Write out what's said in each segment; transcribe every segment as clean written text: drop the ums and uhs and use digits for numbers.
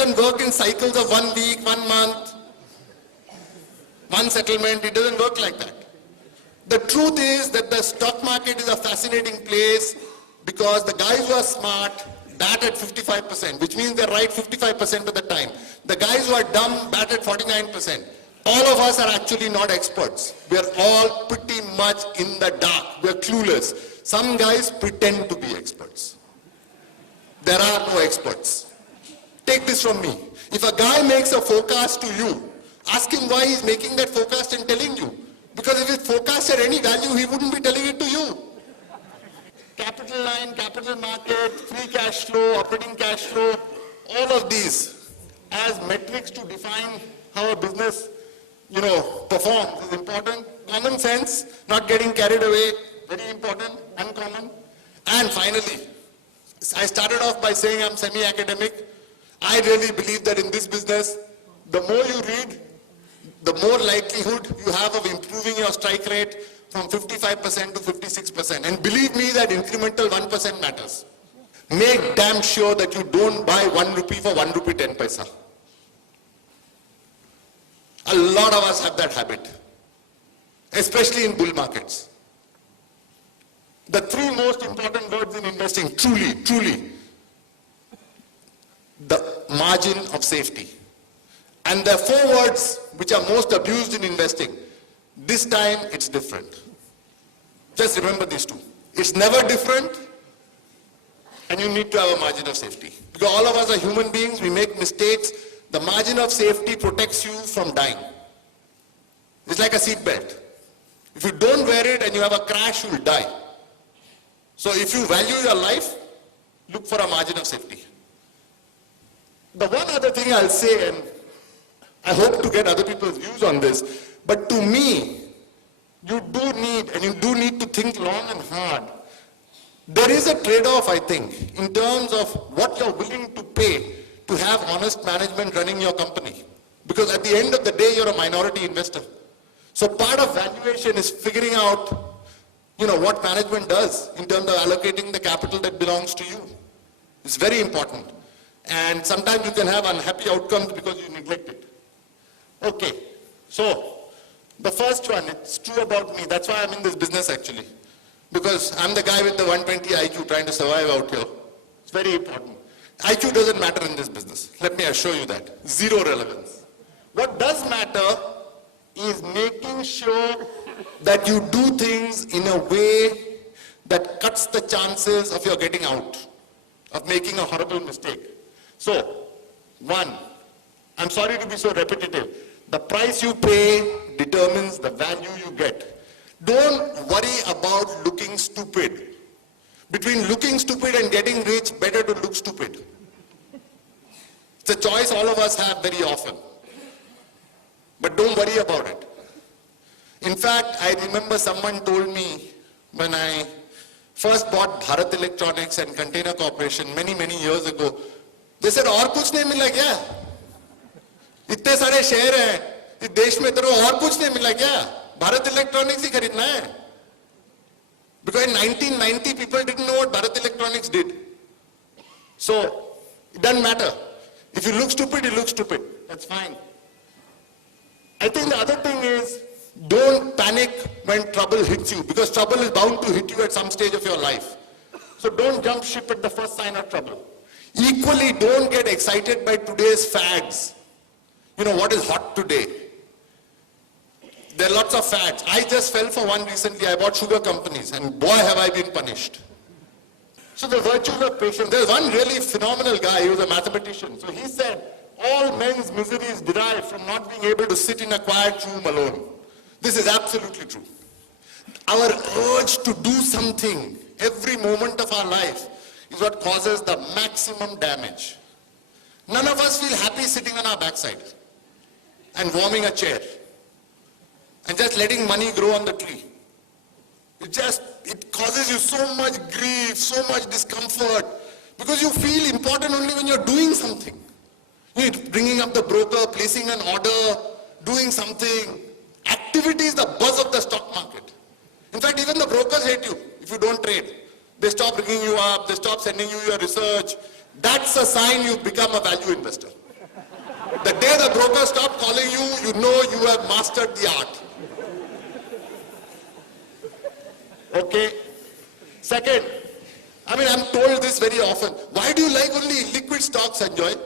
doesn't work in cycles of 1 week, 1 month, one settlement. It doesn't work like that. The truth is that the stock market is a fascinating place because the guys who are smart bat at 55%, which means they're right 55% of the time. The guys who are dumb bat at 49%. All of us are actually not experts. We are all pretty much in the dark. We are clueless. Some guys pretend to be experts. There are no experts. Take this from me. If a guy makes a forecast to you, ask him why he's making that forecast and telling you. Because if it forecast had any value, he wouldn't be telling it to you. Capital line, capital market, free cash flow, operating cash flow, all of these as metrics to define how a business, performs is important. Common sense, not getting carried away, very important, uncommon. And finally, I started off by saying I'm semi-academic. I really believe that in this business, the more you read, the more likelihood you have of improving your strike rate from 55% to 56%. And believe me that incremental 1% matters. Make damn sure that you don't buy 1 rupee for 1 rupee 10 paisa. A lot of us have that habit, especially in bull markets. The 3 most important words in investing, truly, the margin of safety. And the 4 words which are most abused in investing. This time it's different. Just remember these 2. It's never different, and you need to have a margin of safety. Because all of us are human beings, we make mistakes. The margin of safety protects you from dying. It's like a seat belt. If you don't wear it and you have a crash, you'll die. So if you value your life, look for a margin of safety. The one other thing I'll say, and I hope to get other people's views on this, but to me, you do need to think long and hard. There is a trade-off, I think, in terms of what you're willing to pay to have honest management running your company. Because at the end of the day, you're a minority investor. So part of valuation is figuring out, what management does in terms of allocating the capital that belongs to you. It's very important. And sometimes you can have unhappy outcomes because you neglect it. Okay, so the first one, it's true about me. That's why I'm in this business actually. Because I'm the guy with the 120 IQ trying to survive out here. It's very important. IQ doesn't matter in this business. Let me assure you that. Zero relevance. What does matter is making sure that you do things in a way that cuts the chances of your getting out, of making a horrible mistake. So, 1, I'm sorry to be so repetitive. The price you pay determines the value you get. Don't worry about looking stupid. Between looking stupid and getting rich, better to look stupid. It's a choice all of us have very often. But don't worry about it. In fact, I remember someone told me when I first bought Bharat Electronics and Container Corporation many years ago, they said, और कुछ नहीं मिला क्या? इतने सारे share हैं इस देश में, तेरे और कुछ नहीं मिला क्या? भारत इलेक्ट्रॉनिक्स ही खरीदना है. Because in 1990 people didn't know what Bharat Electronics did. So it doesn't matter. If you look stupid, you look stupid. That's fine. I think the other thing is, don't panic when trouble hits you, because trouble is bound to hit you at some stage of your life. So don't jump ship at the first sign of trouble. Equally, don't get excited by today's fads. What is hot today? There are lots of fads. I just fell for one recently. I bought sugar companies, and boy have I been punished. So the virtues of patience. There's one really phenomenal guy, he was a mathematician. So he said, all men's misery is derived from not being able to sit in a quiet room alone. This is absolutely true. Our urge to do something every moment of our life is what causes the maximum damage. None of us feel happy sitting on our backside and warming a chair and just letting money grow on the tree. It causes you so much grief, so much discomfort, because you feel important only when you're doing something. You're bringing up the broker, placing an order, doing something. Activity is the buzz of the stock market. In fact, even the brokers hate you if you don't trade. They stop ringing you up, they stop sending you your research. That's a sign you've become a value investor. The day the broker stops calling you, you know you have mastered the art. Okay. Second, I'm told this very often. Why do you like only liquid stocks, Sanjoy?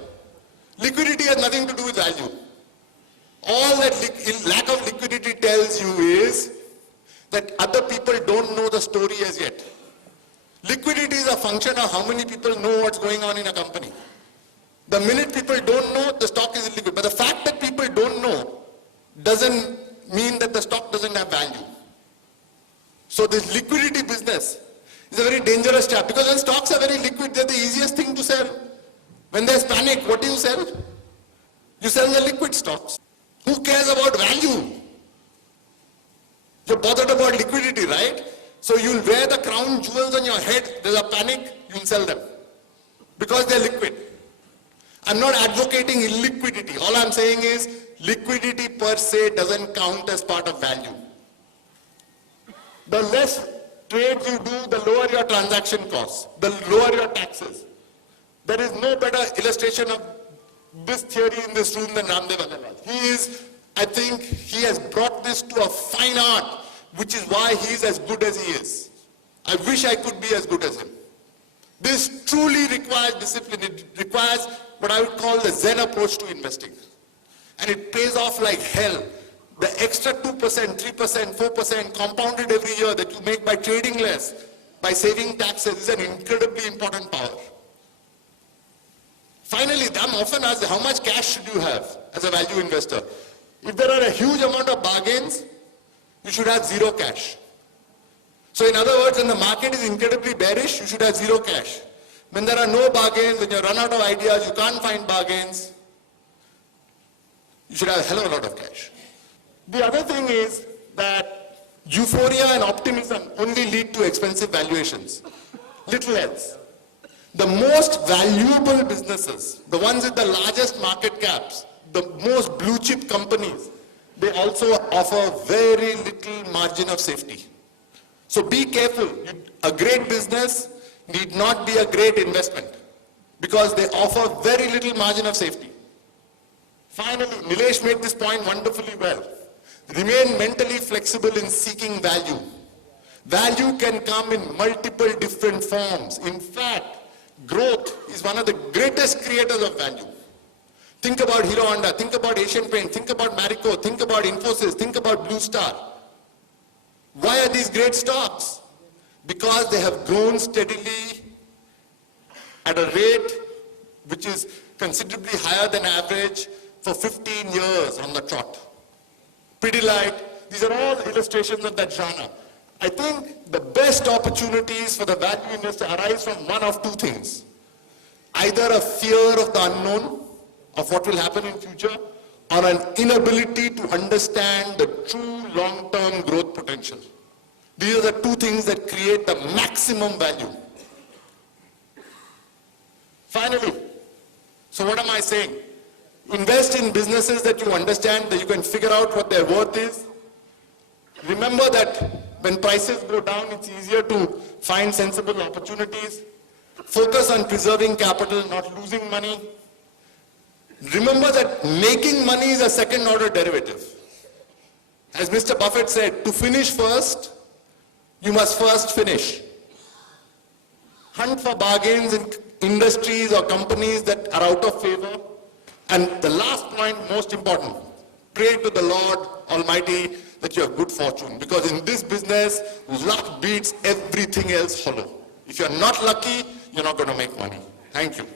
Liquidity has nothing to do with value. All that lack of liquidity tells you is that other people don't know the story as yet. Liquidity is a function of how many people know what's going on in a company. The minute people don't know, the stock is illiquid. But the fact that people don't know doesn't mean that the stock doesn't have value. So this liquidity business is a very dangerous trap, because when stocks are very liquid, they're the easiest thing to sell. When there's panic, what do you sell? You sell the liquid stocks. Who cares about value? You're bothered about liquidity, right? So you'll wear the crown jewels on your head, there's a panic, you'll sell them. Because they're liquid. I'm not advocating illiquidity. All I'm saying is liquidity per se doesn't count as part of value. The less trades you do, the lower your transaction costs, the lower your taxes. There is no better illustration of this theory in this room than Ramdev Agarwal. I think he has brought this to a fine art, which is why he is as good as he is. I wish I could be as good as him. This truly requires discipline. It requires what I would call the Zen approach to investing. And it pays off like hell. The extra 2%, 3%, 4% compounded every year that you make by trading less, by saving taxes, is an incredibly important power. Finally, I'm often asked, how much cash should you have as a value investor? If there are a huge amount of bargains, you should have zero cash. So in other words, when the market is incredibly bearish, you should have zero cash. When there are no bargains, when you run out of ideas, you can't find bargains, you should have a hell of a lot of cash. The other thing is that euphoria and optimism only lead to expensive valuations. Little else. The most valuable businesses, the ones with the largest market caps, the most blue chip companies, they also offer very little margin of safety. So be careful. A great business need not be a great investment because they offer very little margin of safety. Finally, Nilesh made this point wonderfully well. Remain mentally flexible in seeking value. Value can come in multiple different forms. In fact, growth is one of the greatest creators of value. Think about Hero Honda, think about Asian Paint, think about Marico, think about Infosys, think about Blue Star. Why are these great stocks? Because they have grown steadily at a rate which is considerably higher than average for 15 years on the trot. Pidilite, these are all illustrations of that genre. I think the best opportunities for the value investor arise from one of two things. Either a fear of the unknown, of what will happen in future, or an inability to understand the true long-term growth potential. These are the two things that create the maximum value. Finally, so what am I saying? Invest in businesses that you understand, that you can figure out what their worth is. Remember that when prices go down, it's easier to find sensible opportunities. Focus on preserving capital, not losing money. Remember that making money is a second-order derivative. As Mr. Buffett said, to finish first, you must first finish. Hunt for bargains in industries or companies that are out of favor. And the last point, most important, pray to the Lord Almighty that you have good fortune. Because in this business, luck beats everything else hollow. If you're not lucky, you're not going to make money. Thank you.